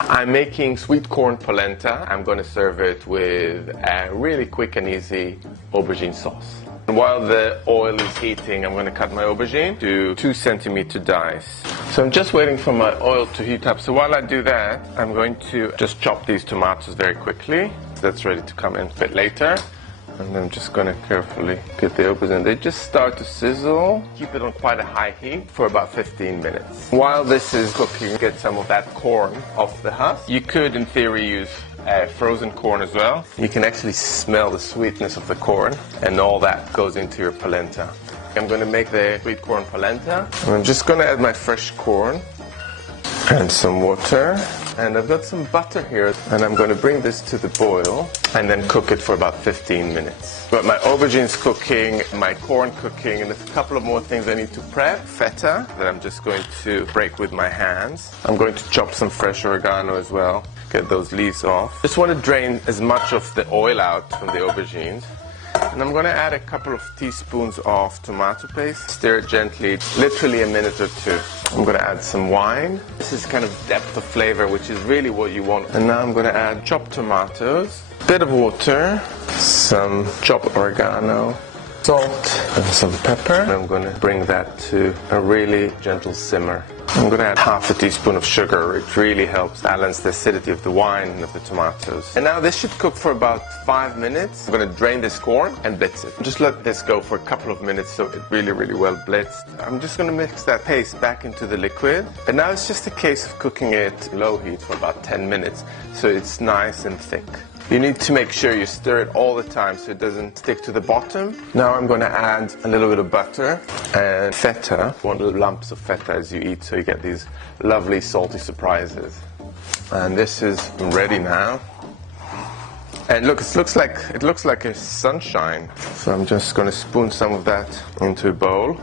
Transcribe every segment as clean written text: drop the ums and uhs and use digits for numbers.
I'm making sweet corn polenta. I'm going to serve it with a really quick and easy aubergine sauce. While the oil is heating, I'm going to cut my aubergine to 2 centimeter dice. So I'm just waiting for my oil to heat up. So while I do that, I'm going to just chop these tomatoes very quickly. That's ready to come in a bit later. And I'm just going to carefully get the aubergine. They just start to sizzle. Keep it on quite a high heat for about 15 minutes. While this is cooking, get some of that corn off the husk. You could, in theory, use frozen corn as well. You can actually smell the sweetness of the corn, and all that goes into your polenta. I'm going to make the sweet corn polenta. And I'm just going to add my fresh corn and some water. And I've got some butter here, and I'm going to bring this to the boil and then cook it for about 15 minutes. But my aubergine's cooking, my corn cooking, and there's a couple of more things I need to prep. Feta that I'm just going to break with my hands. I'm going to chop some fresh oregano as well, get those leaves off. Just want to drain as much of the oil out from the aubergines. And I'm going to add a couple of teaspoons of tomato paste. Stir it gently, literally a minute or two. I'm going to add some wine. This is kind of depth of flavor, which is really what you want. And now I'm going to add chopped tomatoes, a bit of water, some chopped oregano, salt, and some pepper. And I'm going to bring that to a really gentle simmer. I'm going to add half a teaspoon of sugar, which really helps balance the acidity of the wine and of the tomatoes. And now this should cook for about 5 minutes. I'm going to drain this corn and blitz it. Just let this go for a couple of minutes so it really well blitzed. I'm just going to mix that paste back into the liquid. And now it's just a case of cooking it low heat for about 10 minutes so it's nice and thick. You need to make sure you stir it all the time so it doesn't stick to the bottom. Now I'm going to add a little bit of butter and feta. 1 little lumps of feta as you eat so you get these lovely salty surprises. And this is ready now. And look, it looks like a sunshine. So I'm just going to spoon some of that into a bowl.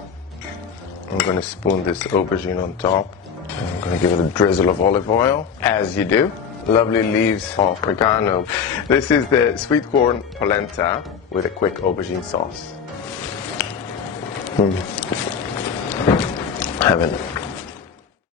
I'm going to spoon this aubergine on top. I'm going to give it a drizzle of olive oil, as you do. Lovely leaves of oregano. This is the sweet corn polenta with a quick aubergine sauce. Heaven.